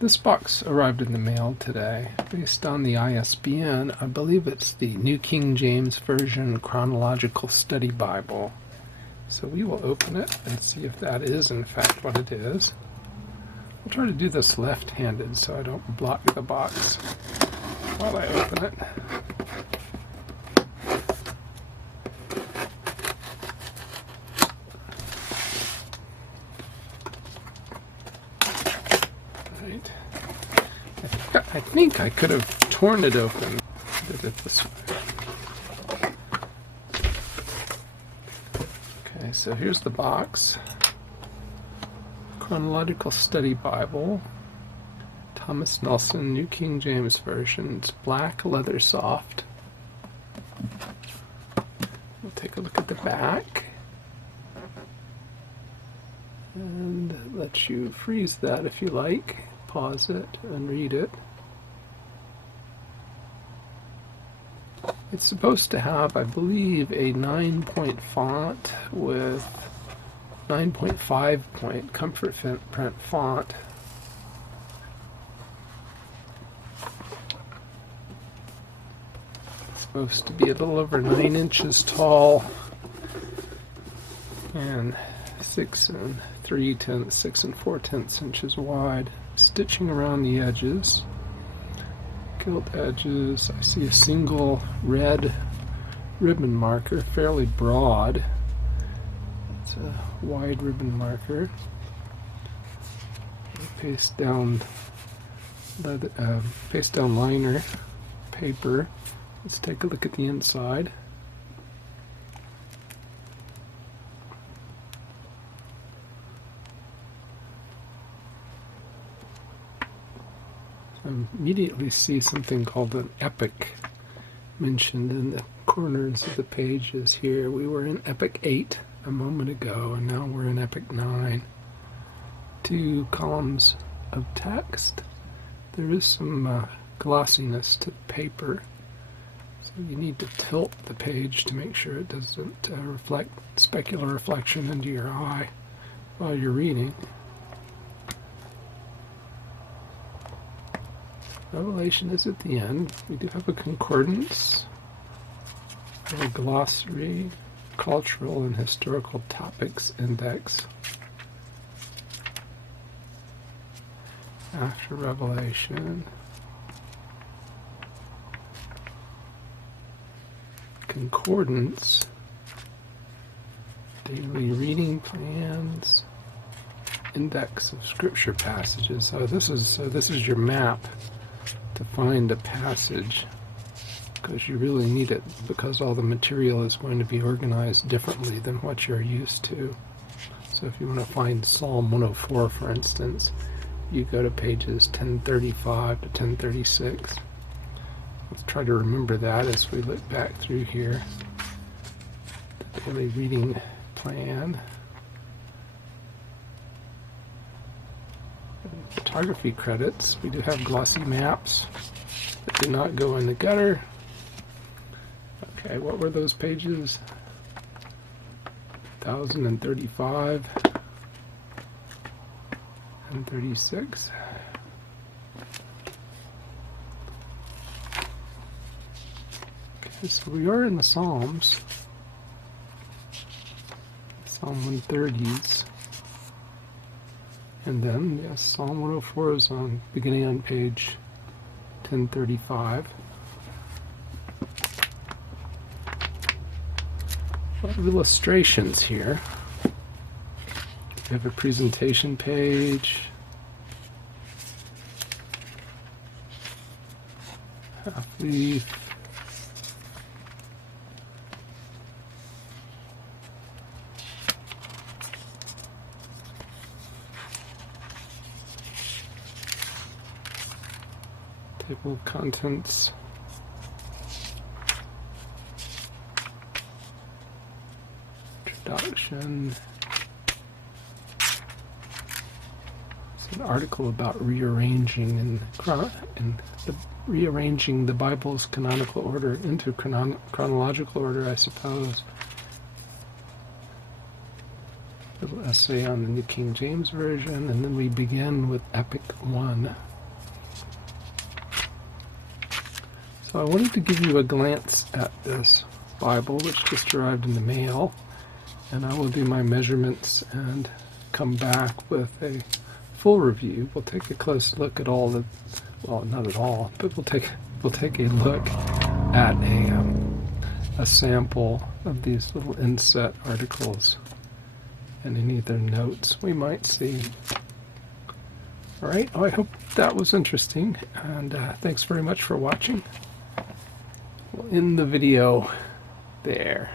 This box arrived in the mail today based on the ISBN. I believe it's the New King James Version Chronological Study Bible. So we will open it and see if that is in fact what it is. I'll try to do this left-handed so I don't block the box while I open it. I think I could have torn it open. Did it this way. Okay, so here's the box. Chronological Study Bible. Thomas Nelson, New King James Version. It's black Leathersoft. We'll take a look at the back. And let you freeze that if you like. Pause it and read it. It's supposed to have, I believe, a 9-point font with 9.5-point comfort print font. It's supposed to be a little over 9 inches tall and 6 4/10 inches wide. Stitching around the edges. Gilt edges. I see a single red ribbon marker, fairly broad. It's a wide ribbon marker. Paste down liner paper. Let's take a look at the inside. Immediately see something called an epic mentioned in the corners of the pages here. We were in epic 8 a moment ago, and now we're in epic 9. 2 columns of text. There is some glossiness to the paper, so you need to tilt the page to make sure it doesn't reflect specular reflection into your eye while you're reading. Revelation is at the end. We do have a concordance, a glossary, cultural and historical topics index. After Revelation, concordance, daily reading plans, index of scripture passages. So this is your map to find a passage, because you really need it, because all the material is going to be organized differently than what you're used to. So if you want to find Psalm 104, for instance, you go to pages 1035 to 1036. Let's try to remember that as we look back through here. The daily reading plan. Photography credits. We do have glossy maps that do not go in the gutter. Okay, what were those pages? 1035 and 36. Okay, so we are in the Psalms. Psalm 130s. And then, yes, Psalm 104 is beginning on page 1035. A lot of illustrations here. We have a presentation page. Half leaf. Table of contents. Introduction. It's an article about rearranging rearranging the Bible's canonical order into chronological order, I suppose. The little essay on the New King James Version, and then we begin with Epic 1. So I wanted to give you a glance at this Bible, which just arrived in the mail, and I will do my measurements and come back with a full review. We'll take a close look at all the, well, not at all, but we'll take a look at a sample of these little inset articles and any of their notes we might see. All right, I hope that was interesting, and thanks very much for watching. We'll end the video there.